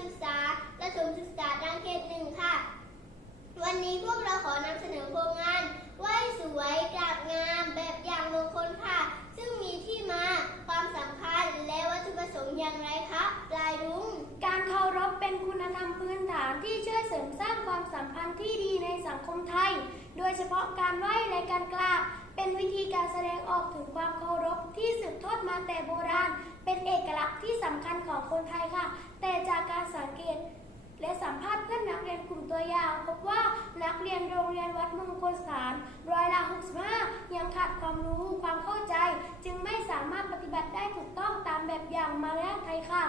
ศึกษาประถมศึกษาดังเขตหนึ่งค่ะ วันนี้พวกเราขอนำเสนอโครงงานไหวสวยกราบงามแบบอย่างมงคลค่ะ ซึ่งมีที่มาความสำคัญและวัตถุประสงค์อย่างไรคะปลายรุ้งการเคารพเป็นคุณธรรมพื้นฐานที่ช่วยเสริมสร้างความสัมพันธ์ที่ดีในสังคมไทย โดยเฉพาะการไหวและการกราบเป็นวิธีการแสดงออกถึงความเคารพที่สืบทอดมาแต่โบราณ เป็นเอกลักษณ์ที่สำคัญของคนไทย ลุ่มตัวอย่างพบว่านักเรียนโรงเรียนวัดมงคลสารร้อยละ65 ยังขาดความรู้ความเข้าใจ จึงไม่สามารถปฏิบัติได้ถูกต้องตามแบบอย่างมารยาทไทยค่ะ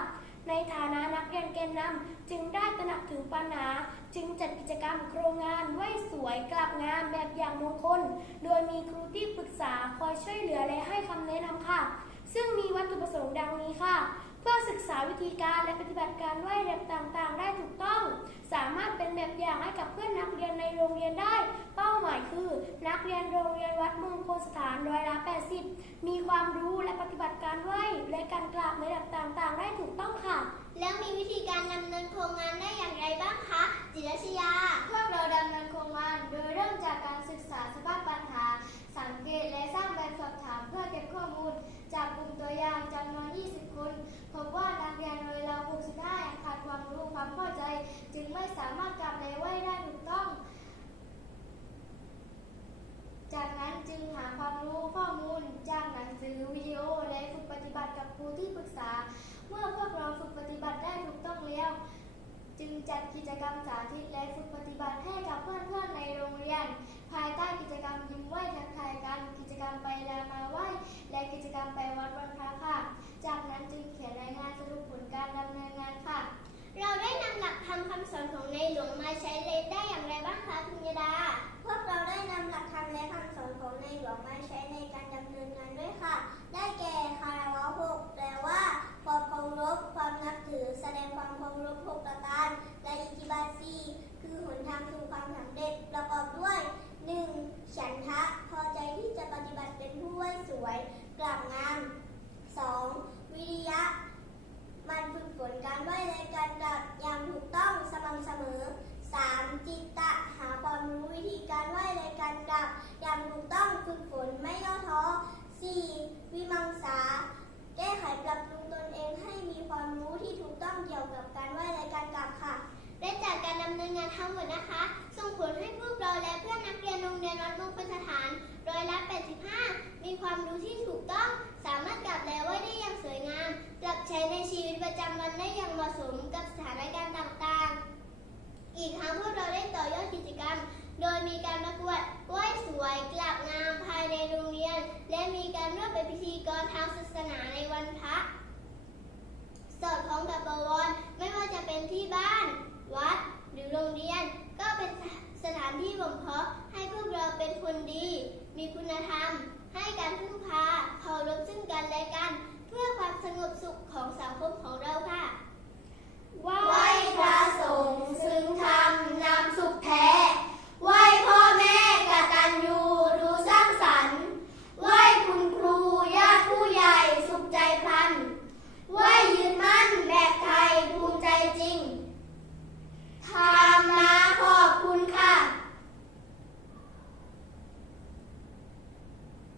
ในฐานะนักเรียนแกนนำจึงได้ตระหนักถึงปัญหา จึงจัดกิจกรรมโครงงานไหว้สวยกลับงานแบบอย่างมงคล โดยมีครูที่ปรึกษาคอยช่วยเหลือและให้คำแนะนำค่ะ ซึ่งมีวัตถุประสงค์ดังนี้ค่ะ เพื่อศึกษาวิธีการและปฏิบัติการไหวแบบต่างๆ ได้ถูกต้อง สารถเป็นแบบอย่างให้กับเพื่อนนักเรียนในโรงเรียนได้ เป้าหมายคือ นักเรียนโรงเรียนวัดมงคลสถานร้อยละ80 มีความรู้และปฏิบัติการไหวและการกราบในระดับต่างๆ ได้ถูกต้องค่ะ แล้วมีวิธีการดำเนินโครงงานได้อย่างไร บัติกับครูที่ปรึกษา เมื่อพวกเราฝึกปฏิบัติได้ถูกต้องแล้ว จึงจัดกิจกรรมสาธิตและฝึกปฏิบัติให้กับเพื่อนๆในโรงเรียน ภายใต้กิจกรรมยิ้มไหว้ทักทายกัน กิจกรรมไปลามาไหว้และกิจกรรมไปวัดวันพระค่ะ จากนั้นจึงเขียนรายงานสรุปผลการดำเนินงานค่ะ เราได้นำหลักธรรมคำสอนของในหลวงมาใช้เลยได้อย่างไรบ้างคะคุณยดา พวกเราได้นำหลักธรรมและคำสอนของในหลวงมาใช้ในการดำเนินงานด้วย 6 ประการ และอิทธิบาท4คือหนทางสู่ความสำเร็จประกอบด้วย 1. ฉันทะพอใจที่จะปฏิบัติเป็นผู้ไว้สวยกลับงาม 2. วิริยะ มันฝึกฝนการไหวและการกลับอย่างถูกต้องสม่ำเสมอ 3. จิตตะหาความรู้วิธีการไหวและการกลับอย่างถูกต้องฝึกฝนไม่ย่อท้อ ทั้งหมดนะคะ ส่งผลให้พวกเราและเพื่อนนักเรียนโรงเรียนวัดมงคลสถานร้อยละ 85 มีความรู้ที่ถูกต้อง สามารถกลับแล้วไว้ได้อย่างสวยงามปรับใช้ในชีวิตประจำวันได้อย่างเหมาะสมกับสถานการณ์ต่างๆ อีกทั้งพวกเราได้ต่อยอดกิจกรรม โดยมีการประกวดไหว้สวยกลับงามภายในโรงเรียน และมีการร่วมเป็นพิธีกรทางศาสนาในวันพระ สอดคล้องกับบวรไม่ว่าจะเป็นที่บ้าน วัด หรือโรงเรียน ก็เป็นสถานที่บ่มเพาะให้พวกเราเป็นคนดี มีคุณธรรม ให้การ พึ่งพาเคารพซึ่งกันและกัน เพื่อความสงบสุขของสังคมของเราค่ะ